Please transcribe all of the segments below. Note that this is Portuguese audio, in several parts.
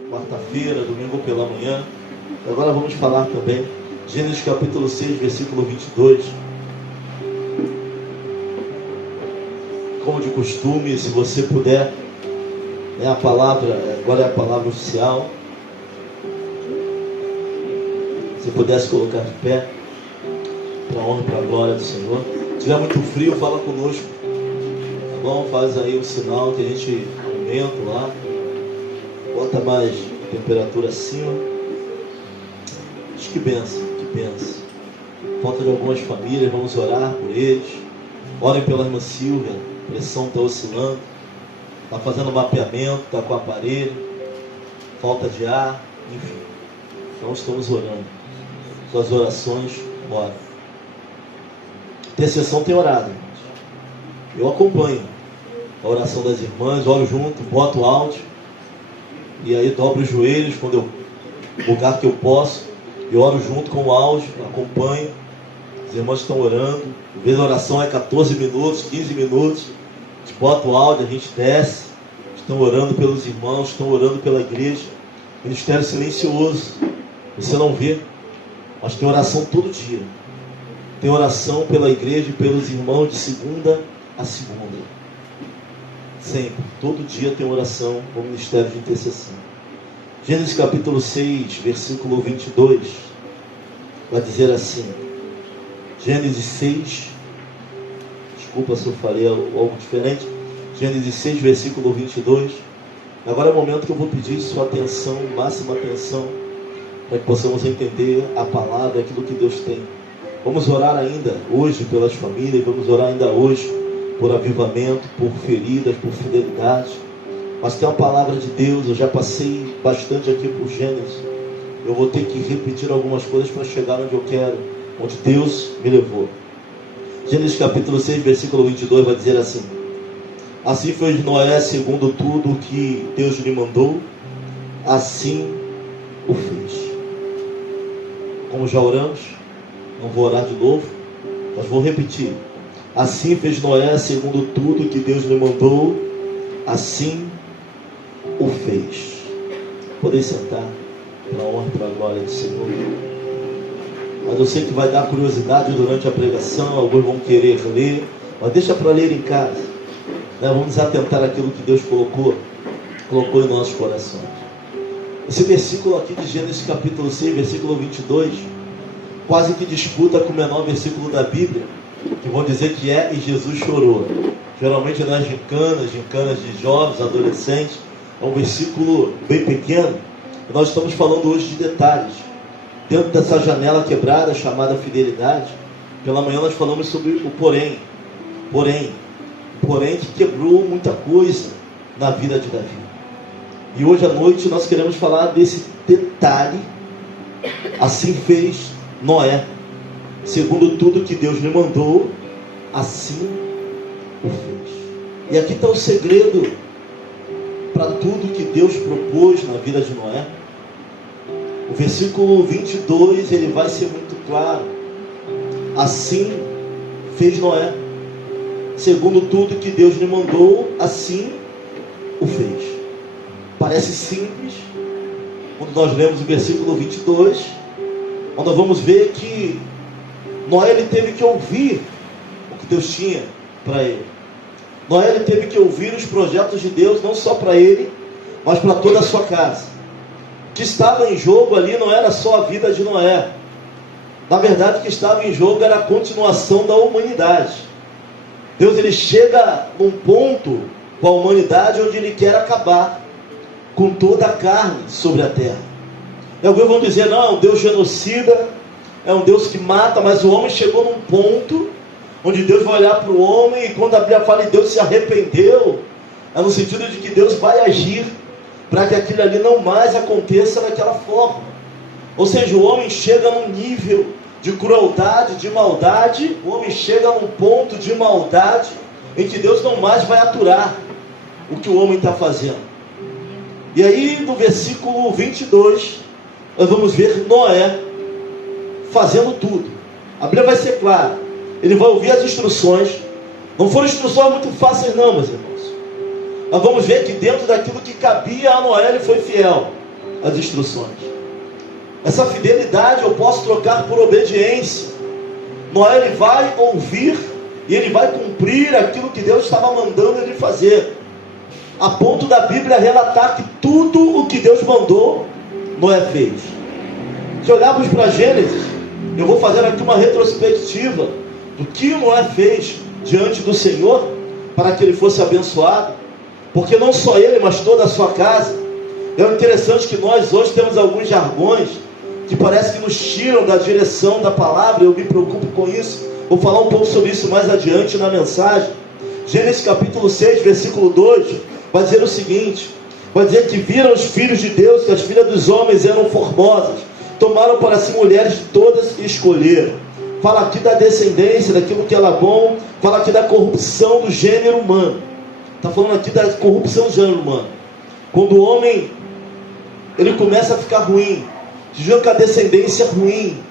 quarta-feira, domingo pela manhã. Agora vamos falar também Gênesis capítulo 6, versículo 22. Como de costume, se você puder, a palavra, agora é a palavra oficial. Se pudesse colocar de pé, para a honra e para a glória do Senhor. Se tiver muito frio, fala conosco. Tá bom? Faz aí o sinal que a gente aumenta lá. Bota mais temperatura acima. Que benção, que benção. Falta de algumas famílias, vamos orar por eles. Orem pela irmã Silvia, a pressão está oscilando, está fazendo mapeamento, está com o aparelho, falta de ar, enfim. Então estamos orando. Suas orações, ora. Intercessão tem orado, irmãos. Eu acompanho a oração das irmãs, oro junto, boto o áudio, e aí dobro os joelhos quando eu lugar que eu posso. Eu oro junto com o áudio, acompanho. Os irmãos estão orando. Às vezes a oração é 14 minutos, 15 minutos. A gente bota o áudio, a gente desce. Estão orando pelos irmãos, estão orando pela igreja. Ministério silencioso. Você não vê, mas tem oração todo dia. Tem oração pela igreja e pelos irmãos de segunda a segunda. Sempre, todo dia tem oração no ministério de intercessão. Gênesis capítulo 6, versículo 22, vai dizer assim, Gênesis 6, desculpa se eu falei algo diferente, Gênesis 6, versículo 22, agora é o momento que eu vou pedir sua atenção, máxima atenção, para que possamos entender a palavra, aquilo que Deus tem. Vamos orar ainda hoje pelas famílias, vamos orar ainda hoje por avivamento, por feridas, por fidelidade. Mas tem uma palavra de Deus, eu já passei bastante aqui por Gênesis. Eu vou ter que repetir algumas coisas para chegar onde eu quero, onde Deus me levou. Gênesis capítulo 6, versículo 22 vai dizer assim: assim fez Noé segundo tudo o que Deus lhe mandou, assim o fez. Como já oramos, não vou orar de novo, mas vou repetir. Assim fez Noé segundo tudo o que Deus lhe mandou, assim o fez. Podem sentar, para a honra e para a glória do Senhor. Mas eu sei que vai dar curiosidade durante a pregação, alguns vão querer ler, mas deixa para ler em casa, né? Vamos nos atentar àquilo que Deus colocou em nossos corações. Esse versículo aqui de Gênesis capítulo 6, versículo 22, quase que disputa com o menor versículo da Bíblia, que vão dizer que é: e Jesus chorou. Geralmente nas gincanas de jovens, adolescentes, é um versículo bem pequeno. E nós estamos falando hoje de detalhes. Dentro dessa janela quebrada chamada fidelidade, pela manhã nós falamos sobre o porém. Porém que quebrou muita coisa na vida de Davi. E hoje à noite nós queremos falar desse detalhe. Assim fez Noé. Segundo tudo que Deus lhe mandou, assim o fez. E aqui está o segredo para tudo que Deus propôs na vida de Noé. O versículo 22, ele vai ser muito claro. Assim fez Noé. Segundo tudo que Deus lhe mandou, assim o fez. Parece simples. Quando nós lemos o versículo 22, quando nós vamos ver que Noé ele teve que ouvir o que Deus tinha para ele. Noé ele teve que ouvir os projetos de Deus, não só para ele, mas para toda a sua casa. O que estava em jogo ali não era só a vida de Noé. Na verdade, o que estava em jogo era a continuação da humanidade. Deus ele chega num ponto com a humanidade onde ele quer acabar com toda a carne sobre a terra. E alguns vão dizer: não, é um Deus genocida, é um Deus que mata, mas o homem chegou num ponto onde Deus vai olhar para o homem, e quando a Bíblia fala em Deus se arrependeu, é no sentido de que Deus vai agir para que aquilo ali não mais aconteça daquela forma. Ou seja, o homem chega num nível de crueldade, de maldade, o homem chega num ponto de maldade em que Deus não mais vai aturar o que o homem está fazendo. E aí no versículo 22, nós vamos ver Noé fazendo tudo. A Bíblia vai ser clara. Ele vai ouvir as instruções. Não foram instruções muito fáceis não, meus irmãos. Nós vamos ver que dentro daquilo que cabia a Noé, ele foi fiel. as instruções. Essa fidelidade eu posso trocar por obediência. Noé, ele vai ouvir e ele vai cumprir aquilo que Deus estava mandando ele fazer, a ponto da Bíblia relatar que tudo o que Deus mandou, Noé fez. Se olharmos para Gênesis, eu vou fazer aqui uma retrospectiva do que Noé fez diante do Senhor, para que ele fosse abençoado, porque não só ele, mas toda a sua casa. É interessante que nós hoje temos alguns jargões que parece que nos tiram da direção da palavra. Eu me preocupo com isso, vou falar um pouco sobre isso mais adiante na mensagem. Gênesis capítulo 6, versículo 2, vai dizer o seguinte, vai dizer que viram os filhos de Deus, que as filhas dos homens eram formosas, tomaram para si mulheres de todas e escolheram. Fala aqui da descendência, daquilo que era bom, fala aqui da corrupção do gênero humano. Está falando aqui da corrupção do gênero humano. Quando o homem, ele começa a ficar ruim, com a descendência ruim,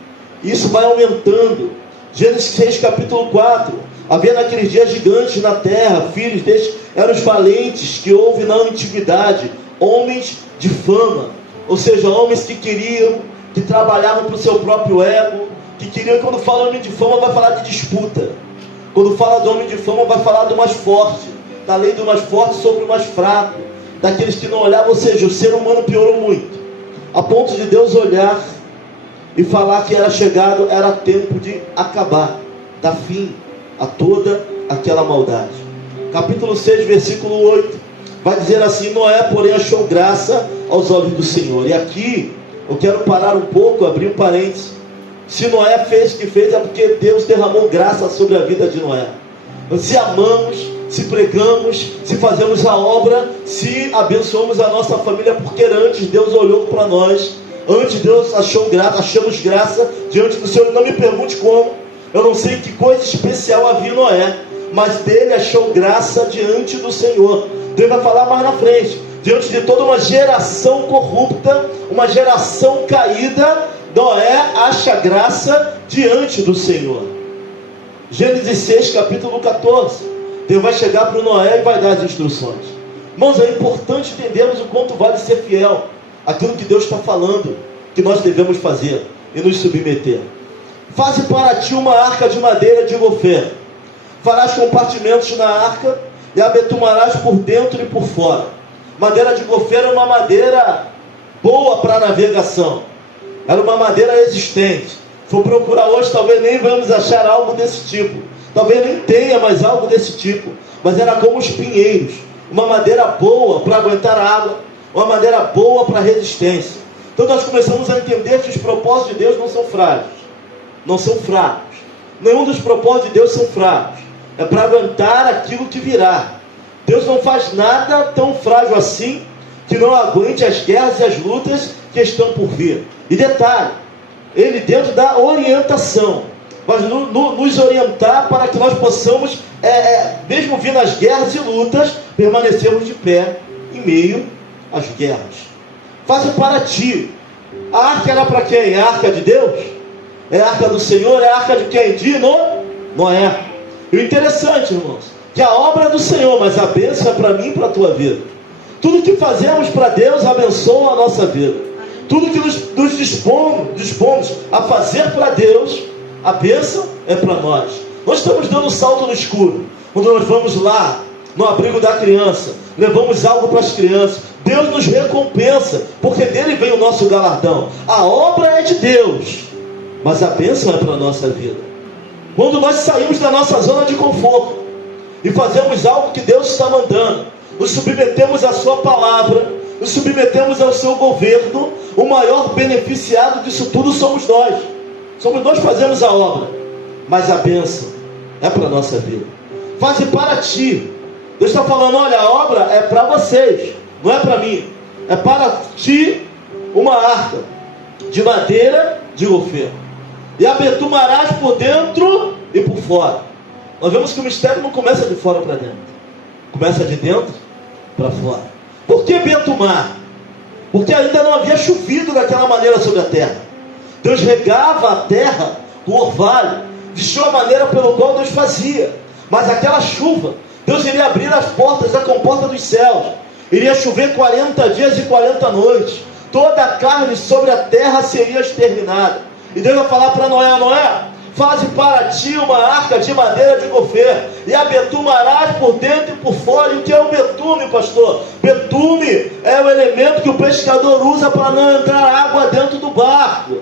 isso vai aumentando. Gênesis 6, capítulo 4, havia naqueles dias gigantes na terra, filhos destes eram os valentes que houve na antiguidade, homens de fama, ou seja, homens que queriam, que trabalhavam para o seu próprio ego, que queriam. Quando fala homem de fama, vai falar de disputa. Quando fala de homem de fama, vai falar do mais forte, da lei do mais forte sobre o mais fraco, daqueles que não olhavam. Ou seja, o ser humano piorou muito, a ponto de Deus olhar e falar que era chegado, era tempo de acabar, dar fim a toda aquela maldade. Capítulo 6, versículo 8, vai dizer assim: Noé, porém, achou graça aos olhos do Senhor. E aqui eu quero parar um pouco, abrir um parênteses. Se Noé fez o que fez, é porque Deus derramou graça sobre a vida de Noé. Se amamos, se pregamos, se fazemos a obra, se abençoamos a nossa família, porque antes Deus olhou para nós, antes Deus achamos graça diante do Senhor. Não me pergunte como, eu não sei que coisa especial havia em Noé, mas dele achou graça diante do Senhor. Deus vai falar mais na frente, diante de toda uma geração corrupta, uma geração caída, Noé acha graça diante do Senhor. Gênesis 6, capítulo 14, Deus vai chegar para o Noé e vai dar as instruções. Irmãos, é importante entendermos o quanto vale ser fiel àquilo que Deus está falando, que nós devemos fazer e nos submeter. Faze para ti uma arca de madeira de gofer, farás compartimentos na arca e a betumarás por dentro e por fora. Madeira de gofer é uma madeira boa para navegação, era uma madeira resistente. Se for procurar hoje, talvez nem vamos achar algo desse tipo, talvez nem tenha mais algo desse tipo, mas era como os pinheiros, uma madeira boa para aguentar a água, uma madeira boa para resistência. Então nós começamos a entender que os propósitos de Deus não são frágeis, não são fracos. Nenhum dos propósitos de Deus são fracos, é para aguentar aquilo que virá. Deus não faz nada tão frágil assim que não aguente as guerras e as lutas que estão por vir. E detalhe, Ele dentro da orientação, mas nos orientar para que nós possamos, mesmo vindo as guerras e lutas, permanecermos de pé em meio às guerras. Faça para ti. A arca era para quem? A arca de Deus? É a arca do Senhor? É a arca de quem? De Noé. E o interessante, irmãos, que a obra é do Senhor, mas a bênção é para mim e para a tua vida. Tudo que fazemos para Deus abençoa a nossa vida. Tudo que nos dispomos a fazer para Deus, a bênção é para nós. Nós estamos dando um salto no escuro. Quando nós vamos lá, no abrigo da criança, levamos algo para as crianças, Deus nos recompensa, porque dele vem o nosso galardão. A obra é de Deus, mas a bênção é para a nossa vida. Quando nós saímos da nossa zona de conforto e fazemos algo que Deus está mandando, nos submetemos à sua palavra, nos submetemos ao seu governo, o maior beneficiado disso tudo somos nós. Somos nós que fazemos a obra, mas a bênção é para a nossa vida. Faze para ti. Deus está falando: olha, a obra é para vocês, não é para mim. É para ti uma arca de madeira de gofer, e a betumarás por dentro e por fora. Nós vemos que o mistério não começa de fora para dentro, começa de dentro para fora. Por que betumar? Porque ainda não havia chovido daquela maneira sobre a terra. Deus regava a terra com orvalho, vestiu a maneira pelo qual Deus fazia. Mas aquela chuva, Deus iria abrir as portas da comporta dos céus, iria chover 40 dias e 40 noites. toda a carne sobre a terra seria exterminada. E Deus vai falar para Noé: Noé, faze para ti uma arca de madeira de gofer, e a betumarás por dentro e por fora. E o que é o betume, pastor? Betume é o elemento que o pescador usa para não entrar água dentro do barco.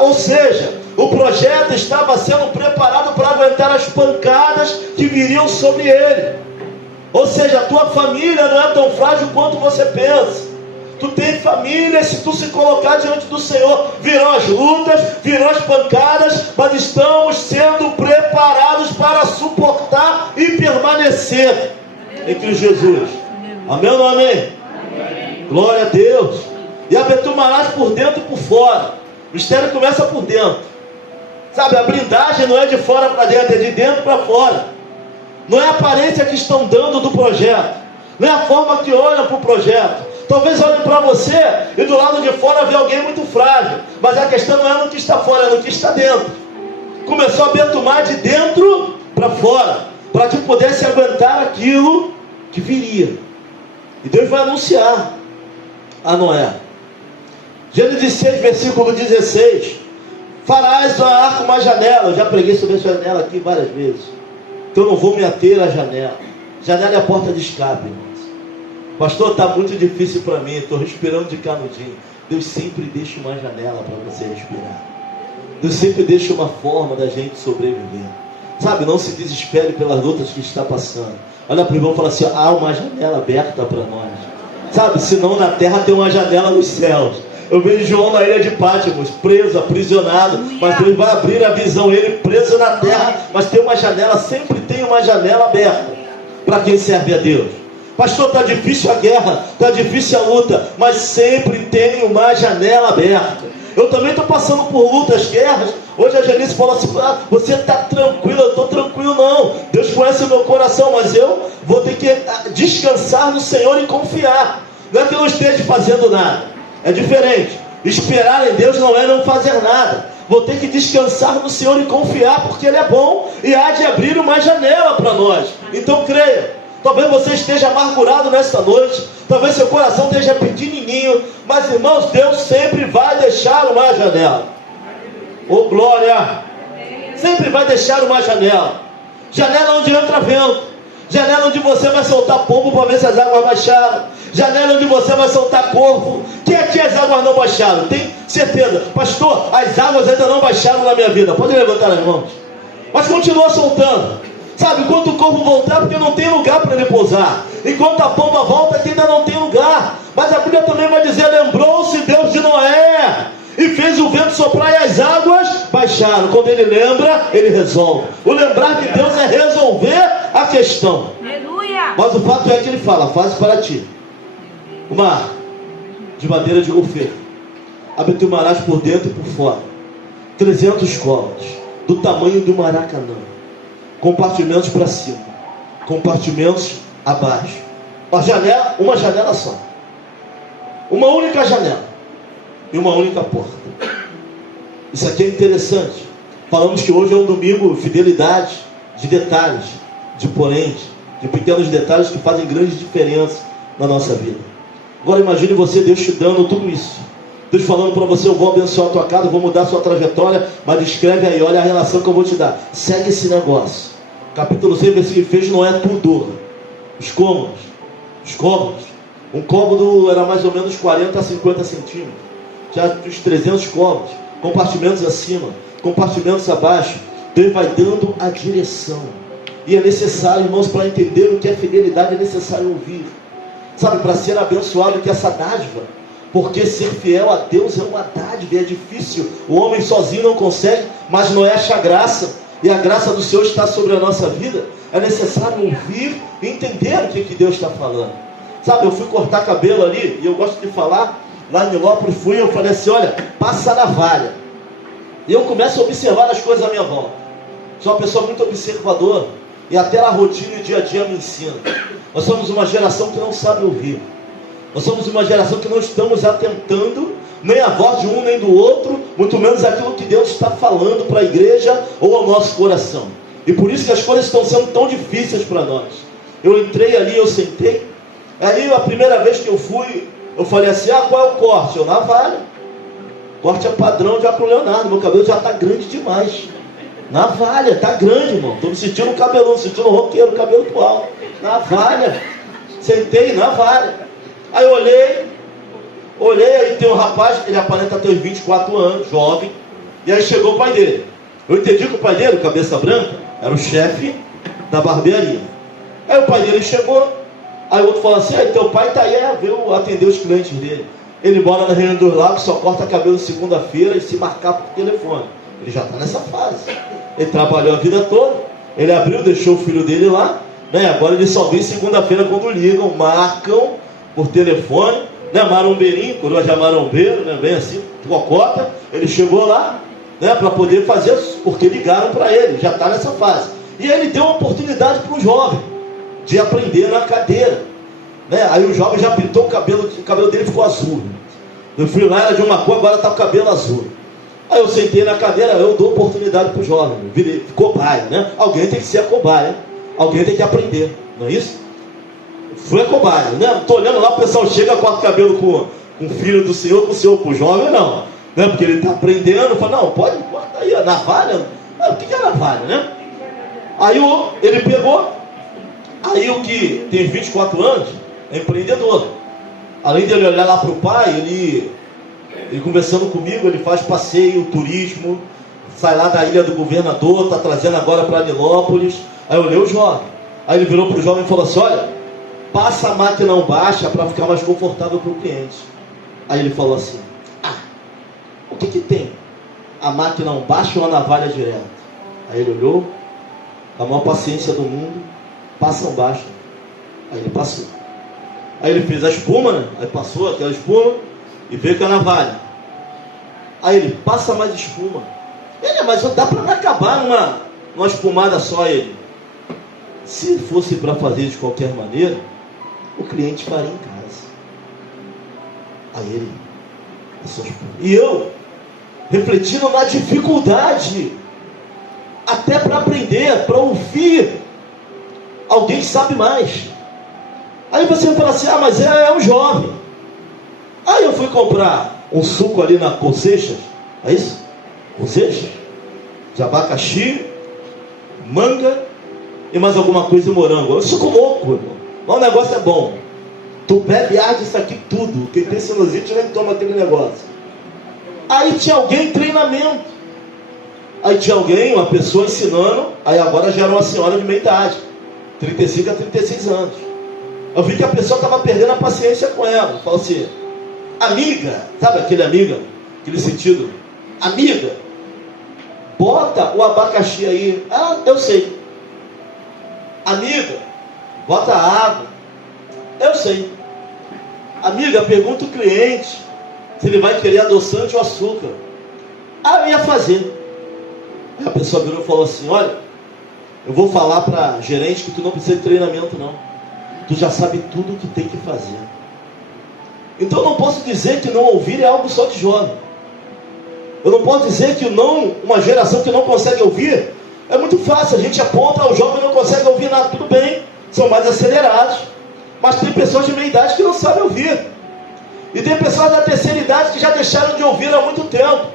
Ou seja, o projeto estava sendo preparado para aguentar as pancadas que viriam sobre ele. Ou seja, a tua família não é tão frágil quanto você pensa. Tu tem família, se tu se colocar diante do Senhor, virão as lutas, virão as pancadas, mas estamos sendo preparados para suportar e permanecer em Cristo Jesus. Amém ou não amém? Amém. Glória a Deus. E a betumarás por dentro e por fora. O mistério começa por dentro. Sabe, a blindagem não é de fora para dentro, é de dentro para fora. Não é a aparência que estão dando do projeto, não é a forma que olham para o projeto. Talvez olhem para você e do lado de fora vê alguém muito frágil, mas a questão não é no que está fora, é no que está dentro. Começou a betumar de dentro para fora, para que pudesse aguentar aquilo que viria. E Deus vai anunciar a Noé. Gênesis 6, versículo 16: farás a arca uma janela. Eu já preguei sobre a janela aqui várias vezes, então não vou me ater à janela. Janela é a porta de escape, irmãos. Pastor, está muito difícil para mim, estou respirando de canudinho. Deus sempre deixa uma janela para você respirar. Deus sempre deixa uma forma da gente sobreviver. Sabe, não se desespere pelas lutas que está passando. Olha para o irmão e fala assim: há uma janela aberta para nós. Sabe, senão na terra tem uma janela nos céus. Eu vejo João na ilha de Pátimos, preso, aprisionado, mas Deus vai abrir a visão, ele preso na terra, mas tem uma janela, sempre tem uma janela aberta para quem serve a Deus. Pastor, está difícil a guerra, está difícil a luta, mas sempre tem uma janela aberta. Eu também estou passando por lutas, guerras. Hoje a Janice falou assim: você está tranquilo? Eu estou tranquilo não. Deus conhece o meu coração, mas eu vou ter que descansar no Senhor e confiar. Não é que eu não esteja fazendo nada, é diferente. Esperar em Deus não é não fazer nada. Vou ter que descansar no Senhor e confiar, porque Ele é bom e há de abrir uma janela para nós. Então creia. Talvez você esteja amargurado nesta noite, talvez seu coração esteja pequenininho, mas irmãos, Deus sempre vai deixar uma janela. Oh glória! Sempre vai deixar uma janela. Janela onde entra vento, janela onde você vai soltar pombo para ver se as águas baixaram, janela onde você vai soltar corvo. Quem aqui as águas não baixaram? Tem certeza? Pastor, as águas ainda não baixaram na minha vida. Pode levantar as mãos. Mas continua soltando. Sabe, enquanto o corvo voltar, porque não tem lugar para ele pousar. Enquanto a pomba volta, que ainda não tem lugar. Mas a Bíblia também vai dizer: lembrou-se Deus de Noé e fez o vento soprar e as águas baixaram. Quando ele lembra, ele resolve. O lembrar de Deus é resolver a questão. Aleluia. Mas o fato é que ele fala: faz para ti uma arca de madeira de gofer, a betumarás por dentro e por fora, 300 côvados, do tamanho do Maracanã, compartimentos para cima, compartimentos abaixo. Uma janela só, uma única janela e uma única porta. Isso aqui é interessante. Falamos que hoje é um domingo, fidelidade, de detalhes, de poréns, de pequenos detalhes que fazem grande diferença na nossa vida. Agora imagine você, Deus te dando tudo isso, Deus falando para você: eu vou abençoar a tua casa, vou mudar a sua trajetória, mas escreve aí, olha a relação que eu vou te dar, segue esse negócio. Capítulo 6, versículo: fez Noé tudo. Os cômodos. Um cômodo era mais ou menos 40 a 50 centímetros. Já os 300 cômodos, compartimentos acima, compartimentos abaixo. Deus vai dando a direção. E é necessário, irmãos, para entender o que é fidelidade, é necessário ouvir. Sabe, para ser abençoado, que essa dádiva, porque ser fiel a Deus é uma dádiva, é difícil. O homem sozinho não consegue, mas Noé acha graça, e a graça do Senhor está sobre a nossa vida. É necessário ouvir e entender o que Deus está falando. Sabe, eu fui cortar cabelo ali, e eu gosto de falar, lá em Nilópolis eu falei assim: olha, passa a navalha. E eu começo a observar as coisas à minha volta. Sou uma pessoa muito observadora, e até a rotina e o dia a dia me ensina. Nós somos uma geração que não sabe ouvir. Nós somos uma geração que não estamos atentando nem a voz de um nem do outro, muito menos aquilo que Deus está falando para a igreja ou ao nosso coração. E por isso que as coisas estão sendo tão difíceis para nós. Eu entrei ali, eu sentei. Aí a primeira vez que eu fui, Eu falei assim, qual é o corte? Eu, navalha. Corte é padrão já pro Leonardo, meu cabelo já está grande demais. Navalha, tá grande, irmão. Estou me sentindo cabelão, sentindo roqueiro, cabelo pro alto. Navalha. Sentei, navalha. Aí eu olhei, aí tem um rapaz, ele aparenta ter uns 24 anos, jovem. E aí chegou o pai dele. Eu entendi que o pai dele, cabeça branca, era o chefe da barbearia. Aí o pai dele chegou, aí o outro falou assim, teu pai tá aí, veio atender os clientes dele. Ele mora na Região dos Lagos, só corta cabelo segunda-feira e se marcar por telefone. Ele já está nessa fase. Ele trabalhou a vida toda, ele abriu, deixou o filho dele lá, né? Agora ele só vem segunda-feira quando ligam, marcam por telefone, né? Marombeirinho, coroa já marombeiro, né? Vem assim, cocota, ele chegou lá, né? Para poder fazer, porque ligaram para ele, já está nessa fase. E ele deu uma oportunidade para um jovem de aprender na cadeira, né? Aí o jovem já pintou o cabelo dele ficou azul. O filho lá era de uma cor, agora está com o cabelo azul. Aí eu sentei na cadeira, eu dou oportunidade para o jovem, virei cobaia, né? Alguém tem que ser a cobaia, alguém tem que aprender, não é isso? Foi a cobaia, né? Estou olhando lá, o pessoal chega, corta o cabelo com o filho do senhor, com o senhor, com o jovem, não, né? Porque ele está aprendendo, fala, não, pode, corta aí, a navalha, o que é navalha, né? Aí ele pegou, aí o que tem 24 anos, é empreendedor. Além de ele olhar lá para o pai, ele conversando comigo, ele faz passeio, turismo, sai lá da Ilha do Governador, está trazendo agora para Nilópolis. Aí eu olhei o jovem, aí ele virou para o jovem e falou assim, olha, passa a máquina baixa para ficar mais confortável para o cliente. Aí ele falou assim, o que tem? A máquina baixa ou a navalha direto? Aí ele olhou, com a maior paciência do mundo, passa baixa. Aí ele passou. Aí ele fez a espuma, né? Aí passou aquela espuma e veio com a navalha. Aí ele, passa mais espuma. Mas dá para não acabar numa espumada só. Ele, se fosse para fazer de qualquer maneira, o cliente faria em casa. Aí ele, passou a espuma. E eu, refletindo na dificuldade, até para aprender, para ouvir, alguém sabe mais. Aí você fala assim, mas é um jovem. Aí eu fui comprar um suco ali na Conceiças, é isso? Conceiças? De abacaxi, manga e mais alguma coisa de morango. É um suco louco, irmão. Mas o negócio é bom. Tu bebe, arde isso aqui tudo. Quem tem sinusite nem toma aquele negócio. Aí tinha alguém em treinamento. Aí tinha alguém, uma pessoa ensinando. Aí agora já era uma senhora de meia idade, 35 a 36 anos. Eu vi que a pessoa estava perdendo a paciência com ela. Falou assim, amiga, sabe aquele amiga? Aquele sentido, amiga, bota o abacaxi aí. Eu sei. Amiga, bota água. Eu sei. Amiga, pergunta o cliente se ele vai querer adoçante ou açúcar. Eu ia fazer. Aí a pessoa virou e falou assim, olha, eu vou falar para gerente que tu não precisa de treinamento não. Tu já sabe tudo o que tem que fazer. Então eu não posso dizer que não ouvir é algo só de jovem. Eu não posso dizer que uma geração que não consegue ouvir, é muito fácil, a gente aponta, o jovem não consegue ouvir nada, tudo bem, são mais acelerados. Mas tem pessoas de meia idade que não sabem ouvir. E tem pessoas da terceira idade que já deixaram de ouvir há muito tempo.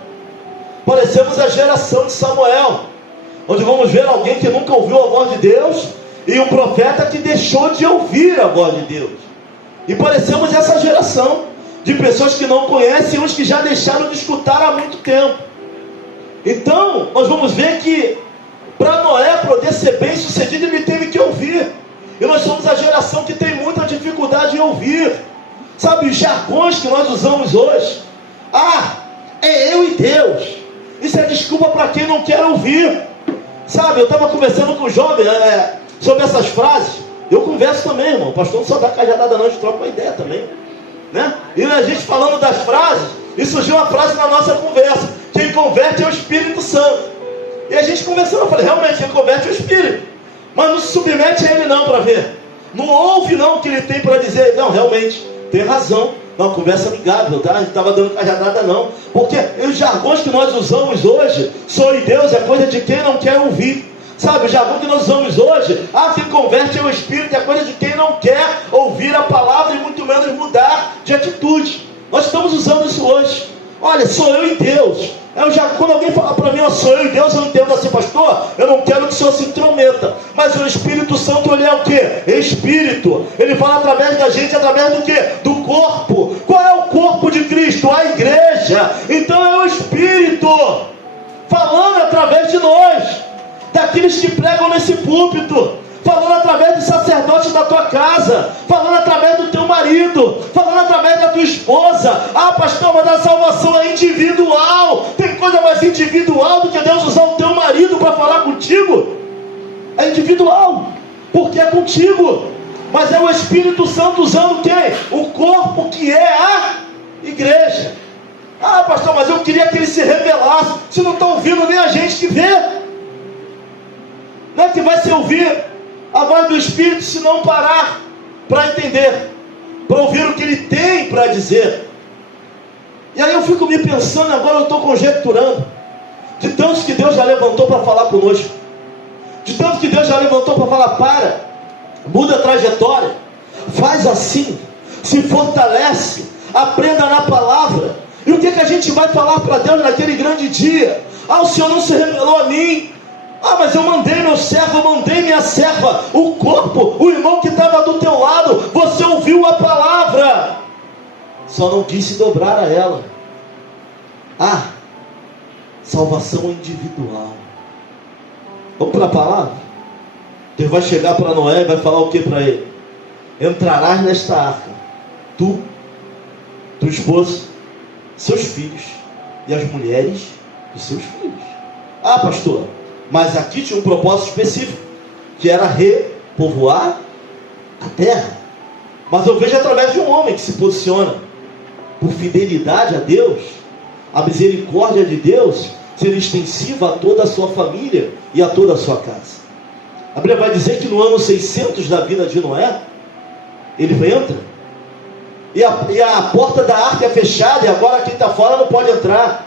Parecemos a geração de Samuel, onde vamos ver alguém que nunca ouviu a voz de Deus, e um profeta que deixou de ouvir a voz de Deus. E parecemos essa geração de pessoas que não conhecem, uns que já deixaram de escutar há muito tempo. Então, nós vamos ver que para Noé poder ser bem sucedido, ele teve que ouvir. E nós somos a geração que tem muita dificuldade em ouvir. Sabe, os jargões que nós usamos hoje. É eu e Deus. Isso é desculpa para quem não quer ouvir. Sabe, eu estava conversando com o jovem sobre essas frases. Eu converso também, irmão. O pastor não só dá cajadada não, a gente troca uma ideia também, né? E a gente falando das frases, e surgiu uma frase na nossa conversa: quem converte é o Espírito Santo. E a gente conversando, eu falei, realmente, quem converte é o Espírito, mas não se submete a ele não para ver. Não ouve não o que ele tem para dizer. Não, realmente, tem razão. Não, conversa amigável, tá? A gente estava dando cajadada não. Porque os jargões que nós usamos hoje, sou e Deus, é coisa de quem não quer ouvir. Sabe, o jargão que nós usamos hoje, quem converte é o Espírito, é coisa de quem não quer ouvir a palavra e muito menos mudar de atitude. Olha, sou eu e Deus. Quando alguém fala para mim, sou eu e Deus, eu entendo assim, pastor, eu não quero que o Senhor se intrometa. Mas o Espírito Santo, ele é o quê? Espírito. Ele fala através da gente, através do quê? Do corpo. Qual é o corpo de Cristo? A igreja. Então é o Espírito falando através de nós, daqueles que pregam nesse púlpito, falando através do sacerdote da tua casa, falando através do teu marido, falando através da tua esposa. Ah, pastor, mas a salvação é individual. Tem coisa mais individual do que Deus usar o teu marido para falar contigo? É individual, porque é contigo. Mas é o Espírito Santo usando quem? O corpo, que é a igreja. Ah, pastor, mas eu queria que ele se revelasse. Se não está ouvindo nem a gente que vê. Não é que vai se ouvir a voz do Espírito se não parar para entender, para ouvir o que ele tem para dizer. E aí eu fico me pensando, agora eu estou conjecturando, de tantos que Deus já levantou para falar conosco, de tantos que Deus já levantou para falar, muda a trajetória, faz assim, se fortalece, aprenda na palavra. E o que a gente vai falar para Deus naquele grande dia? Ah, o Senhor não se revelou a mim. Ah, mas eu mandei meu servo, eu mandei minha serva, o corpo, o irmão que estava do teu lado, você ouviu a palavra, só não quis se dobrar a ela. Ah, salvação individual. Vamos para a palavra? Deus vai chegar para Noé e vai falar o que para ele? Entrarás nesta arca, tu, tua esposa, seus filhos e as mulheres dos seus filhos. Ah, pastor, mas aqui tinha um propósito específico, que era repovoar a terra. Mas eu vejo através de um homem que se posiciona por fidelidade a Deus, a misericórdia de Deus ser extensiva a toda a sua família e a toda a sua casa. A Bíblia vai dizer que no ano 600 da vida de Noé, ele entra, e a porta da arca é fechada, e agora quem está fora não pode entrar.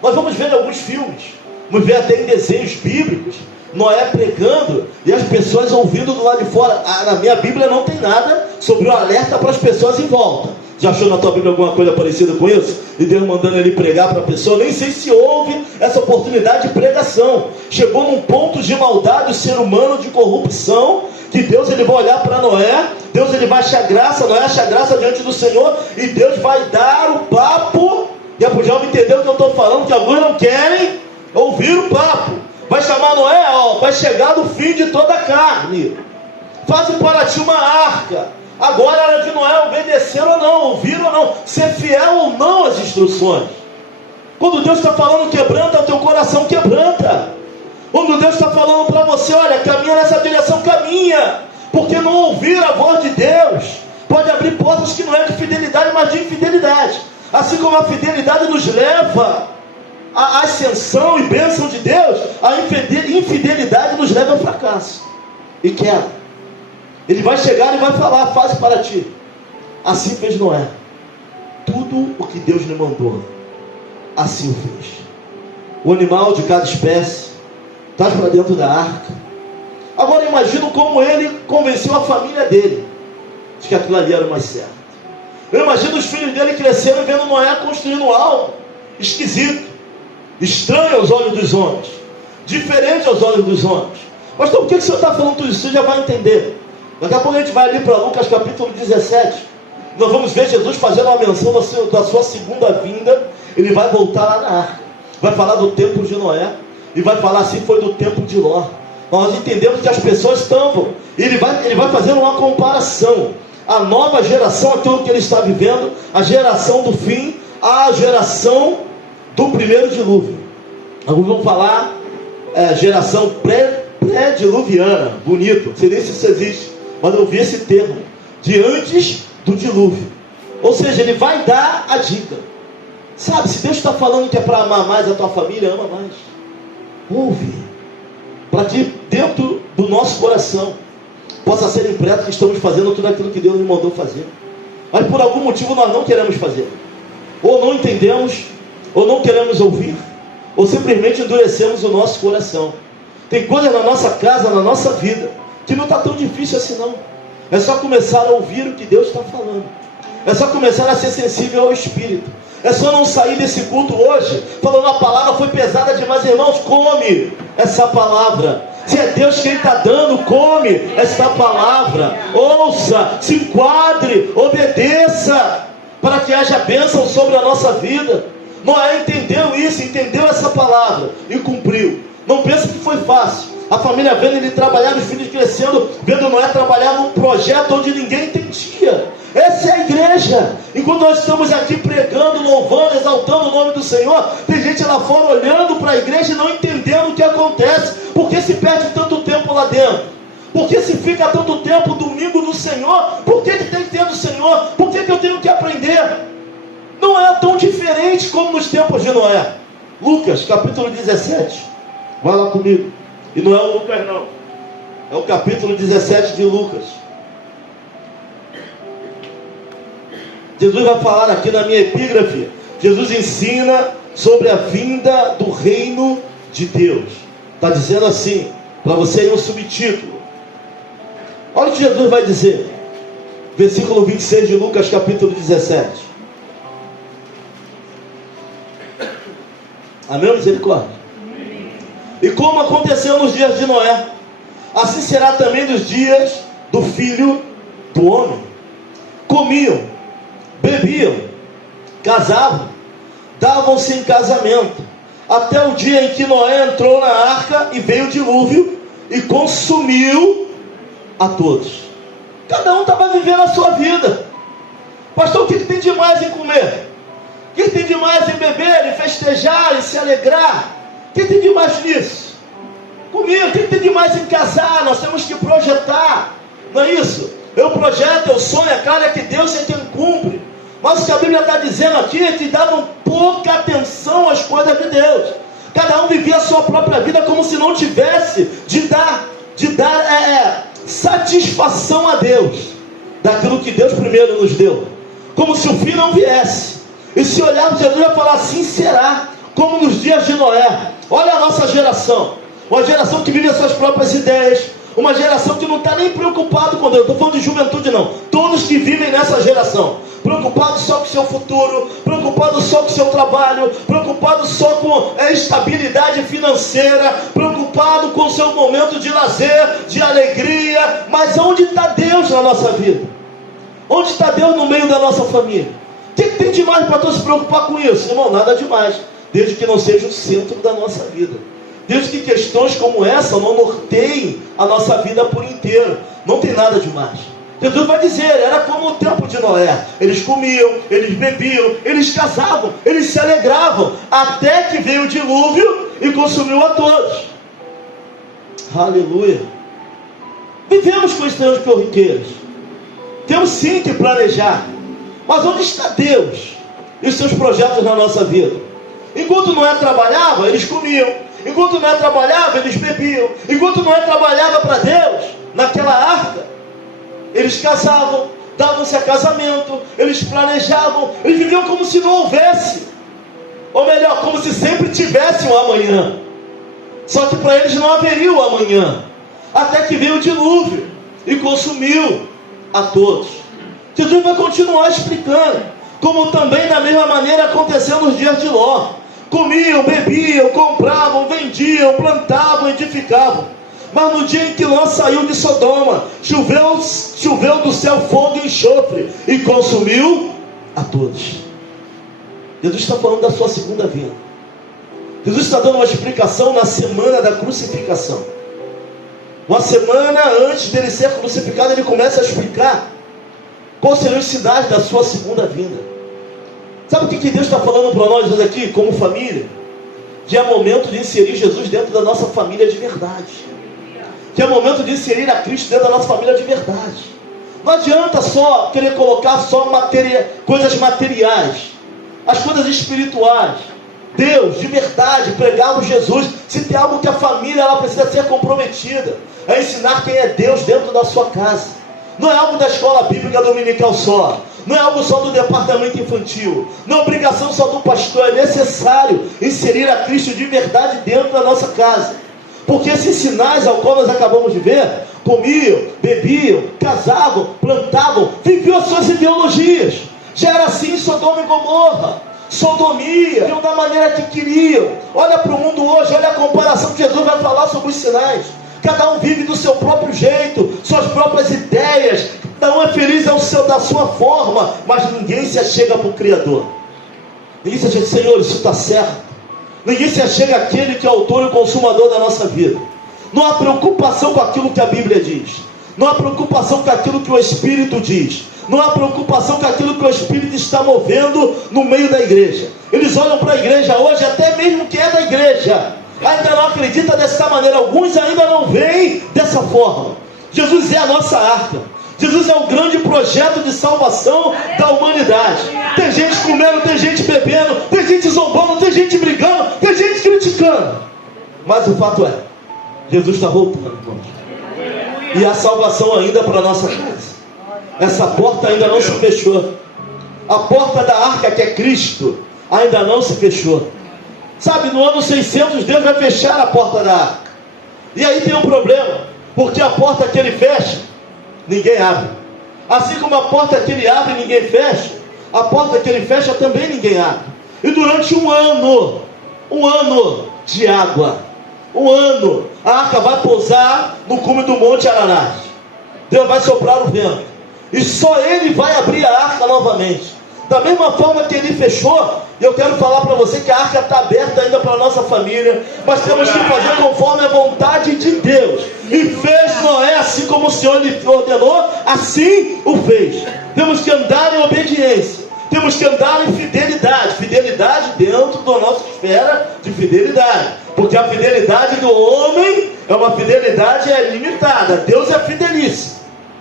Nós vamos ver em alguns filmes, vamos ver até em desenhos bíblicos, Noé pregando e as pessoas ouvindo do lado de fora. Na minha Bíblia não tem nada sobre o alerta para as pessoas em volta. Já achou na tua Bíblia alguma coisa parecida com isso? E Deus mandando ele pregar para a pessoa? Nem sei se houve essa oportunidade de pregação. Chegou num ponto de maldade o ser humano, de corrupção, que Deus ele vai olhar para Noé, Deus ele vai achar graça, Noé acha graça diante do Senhor, e Deus vai dar o papo. E a Pujal entendeu o que eu estou falando, que alguns não querem ouvir o papo. Vai chamar Noé, vai chegar no fim de toda a carne. Faze para ti uma arca. Agora era de Noé obedecer ou não, ouvir ou não, ser fiel ou não às instruções. Quando Deus está falando quebranta, o teu coração quebranta. Quando Deus está falando para você, olha, caminha nessa direção, caminha. Porque não ouvir a voz de Deus pode abrir portas que não é de fidelidade, mas de infidelidade. Assim como a fidelidade nos leva à ascensão e bênção de Deus, a infidelidade nos leva ao fracasso e queda. Ele vai chegar e vai falar, faze para ti. Assim fez Noé. Tudo o que Deus lhe mandou, assim o fez. O animal de cada espécie traz para dentro da arca. Agora imagino como ele convenceu a família dele de que aquilo ali era o mais certo. Eu imagino os filhos dele crescendo e vendo Noé construindo algo esquisito, estranho aos olhos dos homens, diferente aos olhos dos homens. Pastor, por que o senhor está falando tudo isso? Você já vai entender. Daqui a pouco a gente vai ali para Lucas capítulo 17. Nós vamos ver Jesus fazendo uma menção da sua segunda vinda. Ele vai voltar lá na arca, vai falar do tempo de Noé, e vai falar assim, foi do tempo de Ló. Nós entendemos que as pessoas estavam, ele vai fazendo uma comparação. A nova geração, aquilo que ele está vivendo, a geração do fim, a geração do primeiro dilúvio. Alguns vão falar geração pré-diluviana, bonito, não sei nem se isso existe, mas eu vi esse termo, de antes do dilúvio. Ou seja, ele vai dar a dica. Sabe, se Deus está falando que é para amar mais a tua família, ama mais. Ouve, para que dentro do nosso coração possa ser impresso que estamos fazendo tudo aquilo que Deus nos mandou fazer. Mas por algum motivo nós não queremos fazer, ou não entendemos, ou não queremos ouvir, ou simplesmente endurecemos o nosso coração. Tem coisas na nossa casa, na nossa vida, que não está tão difícil assim não. É só começar a ouvir o que Deus está falando. É só começar a ser sensível ao Espírito. É só não sair desse culto hoje falando a palavra foi pesada demais. Irmãos, come essa palavra. Se é Deus quem está dando, come esta palavra. Ouça, se enquadre, obedeça, para que haja bênção sobre a nossa vida. Noé entendeu isso, entendeu essa palavra e cumpriu. Não pensa que foi fácil. A família vendo ele trabalhar, os filhos crescendo, vendo Noé trabalhar num projeto onde ninguém entendia. Essa é a igreja. Enquanto nós estamos aqui pregando, louvando, exaltando o nome do Senhor, tem gente lá fora olhando para a igreja e não entendendo o que acontece. Por que se perde tanto tempo lá dentro? Por que se fica tanto tempo domingo no Senhor? Por que tem que ter do Senhor? Por que eu tenho que aprender? Não é tão diferente como nos tempos de Noé. Lucas, capítulo 17. Vai lá comigo. E não é o Lucas não. É o capítulo 17 de Lucas. Jesus vai falar aqui na minha epígrafe. Jesus ensina sobre a vinda do reino de Deus. Está dizendo assim, para você aí um subtítulo. Olha o que Jesus vai dizer. Versículo 26 de Lucas, capítulo 17. Amém, misericórdia? E como aconteceu nos dias de Noé, assim será também nos dias do Filho do Homem. Comiam, bebiam, casavam, davam-se em casamento, até o dia em que Noé entrou na arca e veio o dilúvio e consumiu a todos. Cada um estava vivendo a sua vida. Pastor, o que tem de mais em comer? O que tem de mais em beber, em festejar, em se alegrar? O que tem de mais nisso? Comigo, o que tem de mais em casar? Nós temos que projetar, não é isso? Eu projeto, eu sonho, é claro que Deus é quem cumpre. Mas o que a Bíblia está dizendo aqui é que davam pouca atenção às coisas de Deus. Cada um vivia a sua própria vida como se não tivesse de dar satisfação a Deus daquilo que Deus primeiro nos deu, como se o fim não viesse. E se olharmos, Jesus vai falar assim será, como nos dias de Noé. Olha a nossa geração, uma geração que vive as suas próprias ideias, uma geração que não está nem preocupado com Deus. Estou falando de juventude não, todos que vivem nessa geração, preocupados só com o seu futuro, preocupados só com o seu trabalho, preocupados só com a estabilidade financeira, preocupado com o seu momento de lazer, de alegria. Mas onde está Deus na nossa vida? Onde está Deus no meio da nossa família? O que tem demais para tu se preocupar com isso? Irmão, nada demais, desde que não seja o centro da nossa vida, desde que questões como essa não norteiem a nossa vida por inteiro. Não tem nada demais. Jesus vai dizer, era como o tempo de Noé. Eles comiam, eles bebiam, eles casavam, eles se alegravam, até que veio o dilúvio e consumiu a todos. Aleluia. Vivemos questões corriqueiras, temos sim que planejar. Mas onde está Deus e os seus projetos na nossa vida? Enquanto Noé trabalhava, eles comiam. Enquanto Noé trabalhava, eles bebiam. Enquanto Noé trabalhava para Deus, naquela arca, eles casavam, davam-se a casamento, eles planejavam, eles viviam como se não houvesse, ou melhor, como se sempre tivesse um amanhã. Só que para eles não haveria o amanhã, até que veio o dilúvio e consumiu a todos. Jesus vai continuar explicando, como também da mesma maneira aconteceu nos dias de Ló. Comiam, bebiam, compravam, vendiam, plantavam, edificavam. Mas no dia em que Ló saiu de Sodoma, choveu do céu fogo e enxofre e consumiu a todos. Jesus está falando da sua segunda vinda. Jesus está dando uma explicação na semana da crucificação. Uma semana antes dele ser crucificado, ele começa a explicar quais seriam os sinais da sua segunda vinda. Sabe o que Deus está falando para nós hoje aqui, como família? Que é momento de inserir Jesus dentro da nossa família de verdade. Que é momento de inserir a Cristo dentro da nossa família de verdade. Não adianta só querer colocar só coisas materiais, as coisas espirituais. Deus, de verdade, pregar o Jesus. Se tem algo que a família ela precisa ser comprometida, é ensinar quem é Deus dentro da sua casa. Não é algo da escola bíblica dominical só, não é algo só do departamento infantil, não é obrigação só do pastor. É necessário inserir a Cristo de verdade dentro da nossa casa, porque esses sinais ao qual nós acabamos de ver, comiam, bebiam, casavam, plantavam, viviam as suas ideologias. Já era assim em Sodoma e Gomorra. sodomia, viviam da maneira que queriam. Olha para o mundo hoje, olha a comparação que Jesus vai falar sobre os sinais. Cada um vive do seu próprio jeito, suas próprias ideias, cada um é feliz da sua forma, mas ninguém se achega para o Criador. Ninguém se achega, Senhor, isso está certo. Ninguém se achega àquele que é o autor e o consumador da nossa vida. Não há preocupação com aquilo que a Bíblia diz. Não há preocupação com aquilo que o Espírito diz. Não há preocupação com aquilo que o Espírito está movendo no meio da igreja. Eles olham para a igreja hoje, até mesmo que é da igreja, ainda não acredita dessa maneira. Alguns ainda não veem dessa forma. Jesus é a nossa arca. Jesus é o grande projeto de salvação da humanidade. Tem gente comendo, tem gente bebendo, tem gente zombando, tem gente brigando, tem gente criticando. Mas o fato é, Jesus está voltando, irmãos. E a salvação ainda para a nossa casa. Essa porta ainda não se fechou. A porta da arca, que é Cristo, ainda não se fechou. Sabe, no ano 600 Deus vai fechar a porta da arca. E aí tem um problema, porque a porta que ele fecha, ninguém abre. Assim como a porta que ele abre, ninguém fecha, a porta que ele fecha também ninguém abre. E durante um ano de água, a arca vai pousar no cume do Monte Ararat. Deus vai soprar o vento, e só ele vai abrir a arca novamente. Da mesma forma que ele fechou, eu quero falar para você que a arca está aberta ainda para a nossa família, mas temos que fazer conforme a vontade de Deus. E fez Noé assim como o Senhor lhe ordenou, assim o fez. Temos que andar em obediência, temos que andar em fidelidade dentro da nossa esfera de fidelidade, porque a fidelidade do homem é uma fidelidade limitada. Deus é fidelíssimo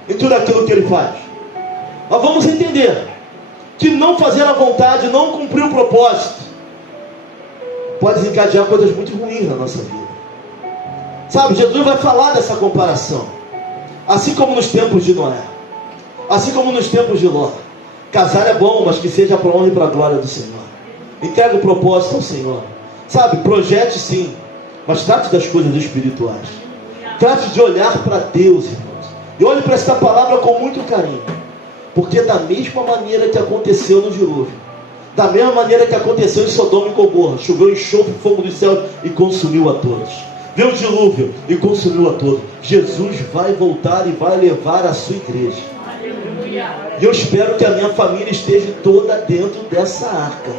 em tudo aquilo que ele faz. Mas vamos entender que não fazer a vontade, não cumprir o propósito, pode desencadear coisas muito ruins na nossa vida. Sabe, Jesus vai falar dessa comparação. Assim como nos tempos de Noé, assim como nos tempos de Ló. Casar é bom, mas que seja para a honra e para a glória do Senhor. Entregue o propósito ao Senhor. Sabe, projete sim, mas trate das coisas espirituais. Trate de olhar para Deus, irmãos. E olhe para esta palavra com muito carinho. Porque da mesma maneira que aconteceu no dilúvio, da mesma maneira que aconteceu em Sodoma e Gomorra, choveu enxofre e fogo do céu e consumiu a todos. Veio o dilúvio e consumiu a todos. Jesus vai voltar e vai levar a sua igreja. E eu espero que a minha família esteja toda dentro dessa arca.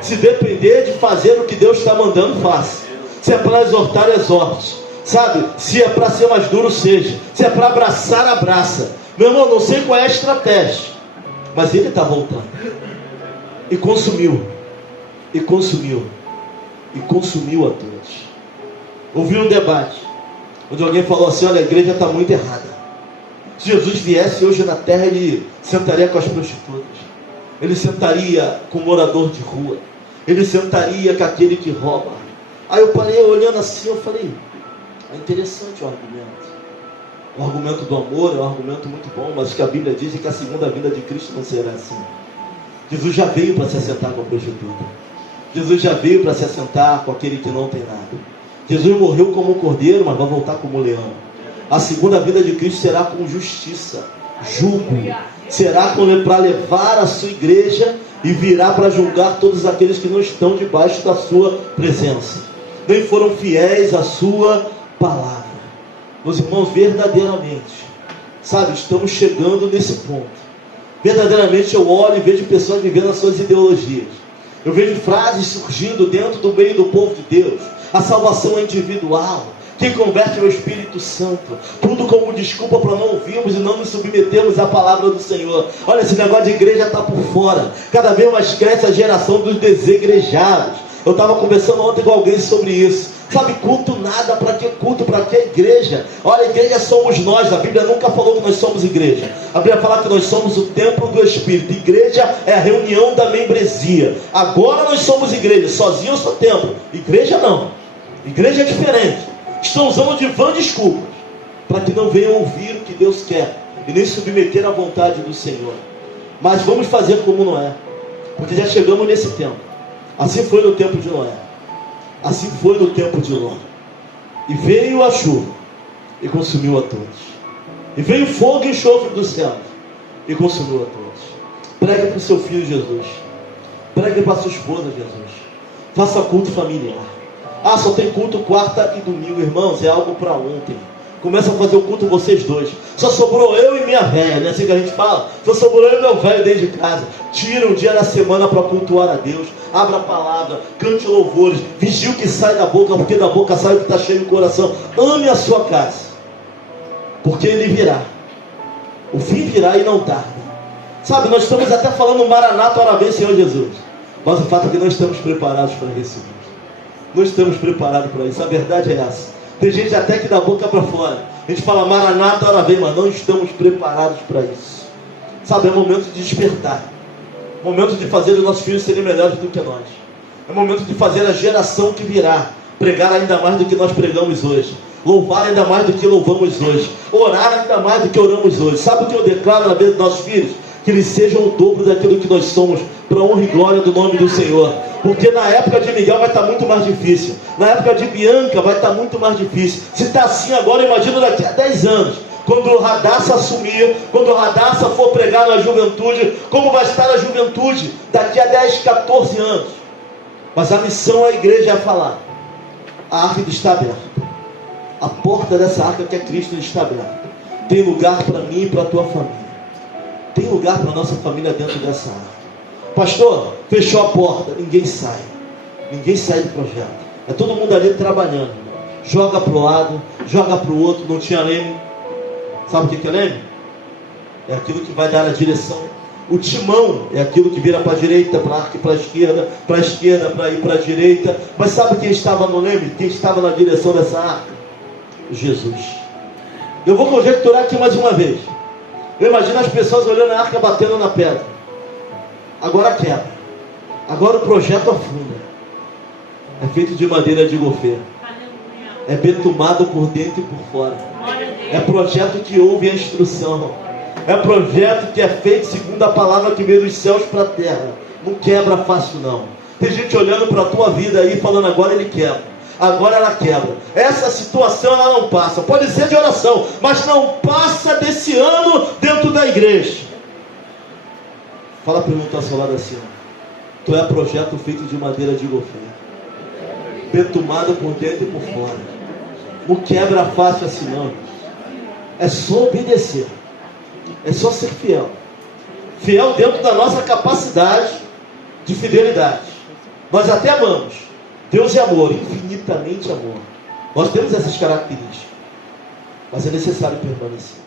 Se depender de fazer o que Deus está mandando, faça. Se é para exortar, exorte. Sabe, se é para ser mais duro, seja. Se é para abraçar, abraça. Meu irmão, não sei qual é a estratégia, mas ele está voltando. E consumiu a todos. Ouvi um debate onde alguém falou assim: olha, a igreja está muito errada. Se Jesus viesse hoje na terra, ele sentaria com as prostitutas, ele sentaria com o morador de rua, ele sentaria com aquele que rouba. Aí eu parei olhando assim, eu falei: é interessante o argumento. O argumento do amor é um argumento muito bom, mas o que a Bíblia diz é que a segunda vinda de Cristo não será assim. Jesus já veio para se assentar com a prostituta. Jesus já veio para se assentar com aquele que não tem nada. Jesus morreu como um cordeiro, mas vai voltar como um leão. A segunda vinda de Cristo será com justiça, julgo. Será para levar a sua igreja e virá para julgar todos aqueles que não estão debaixo da sua presença, nem foram fiéis à sua palavra. Meus irmãos, verdadeiramente, sabe, estamos chegando nesse ponto. Verdadeiramente eu olho e vejo pessoas vivendo as suas ideologias. Eu vejo frases surgindo dentro do meio do povo de Deus. A salvação é individual. Quem converte é o Espírito Santo. Tudo como desculpa para não ouvirmos e não nos submetermos à palavra do Senhor. Olha, esse negócio de igreja está por fora. Cada vez mais cresce a geração dos desigrejados. Eu estava conversando ontem com alguém sobre isso. Sabe, culto nada, para que culto, para que igreja? Olha, a igreja somos nós. A Bíblia nunca falou que nós somos igreja. A Bíblia fala que nós somos o templo do Espírito. Igreja é a reunião da membresia. Agora nós somos igreja. Sozinho eu sou templo. Igreja não. Igreja é diferente. Estão usando de vã desculpas para que não venham ouvir o que Deus quer e nem submeter à vontade do Senhor. Mas vamos fazer como Noé, porque já chegamos nesse tempo. Assim foi no tempo de Noé, assim foi no tempo de Ló. E veio a chuva e consumiu a todos. E veio fogo e enxofre do céu e consumiu a todos. Pregue para o seu filho Jesus: Pregue para sua esposa, Jesus. Faça culto familiar. Ah, só tem culto quarta e domingo, irmãos, é algo para ontem. Começa a fazer o culto vocês dois. Só sobrou eu e minha velha, não é assim que a gente fala? Só sobrou eu e meu velho dentro de casa. Tira um dia da semana para cultuar a Deus. Abra a palavra, cante louvores, vigie o que sai da boca, porque da boca sai o que está cheio no coração. Ame a sua casa, porque ele virá. O fim virá e não tarda. Sabe, nós estamos até falando Maranata, ora vem Senhor Jesus. Mas o fato é que não estamos preparados para receber. Não estamos preparados para isso. A verdade é essa. Tem gente até que dá a boca para fora. A gente fala Maranata, ora vem, mas não estamos preparados para isso. Sabe, é momento de despertar. Momento de fazer os nossos filhos serem melhores do que nós. É momento de fazer a geração que virá pregar ainda mais do que nós pregamos hoje. Louvar ainda mais do que louvamos hoje. Orar ainda mais do que oramos hoje. Sabe o que eu declaro na vida dos nossos filhos? Que eles sejam o dobro daquilo que nós somos, para a honra e glória do nome do Senhor. Porque na época de Miguel vai estar muito mais difícil. Na época de Bianca vai estar muito mais difícil. Se está assim agora, imagina daqui a 10 anos. Quando o Radassa assumir, quando o Radassa for pregar na juventude, como vai estar a juventude daqui a 10, 14 anos. Mas a missão da igreja é falar. A arca está aberta. A porta dessa arca que é Cristo está aberta. Tem lugar para mim e para a tua família. Tem lugar para a nossa família dentro dessa arca. Pastor, fechou a porta, ninguém sai. Ninguém sai do projeto. É todo mundo ali trabalhando. Joga para o lado, joga para o outro. Não tinha leme. Sabe o que é leme? É aquilo que vai dar a direção. O timão é aquilo que vira para a direita, para a esquerda, para ir para a direita. Mas sabe quem estava no leme? Quem estava na direção dessa arca? Jesus. Eu vou conjecturar aqui mais uma vez. Eu imagino as pessoas olhando a arca, batendo na pedra. Agora quebra. Agora o projeto afunda. É feito de madeira de gofê. É betumado por dentro e por fora. É projeto que ouve a instrução. É projeto que é feito segundo a palavra que veio dos céus para a terra. Não quebra fácil não. Tem gente olhando para a tua vida aí falando agora ele quebra. Agora ela quebra. Essa situação ela não passa. Pode ser de oração, mas não passa desse ano dentro da igreja. Fala para mim, ao seu lado assim. Tu é projeto feito de madeira de gofê. Betumado por dentro e por fora. Não quebra fácil assim não. É só obedecer. É só ser fiel. Fiel dentro da nossa capacidade de fidelidade. Nós até amamos. Deus é amor, infinitamente amor. Nós temos essas características. Mas é necessário permanecer.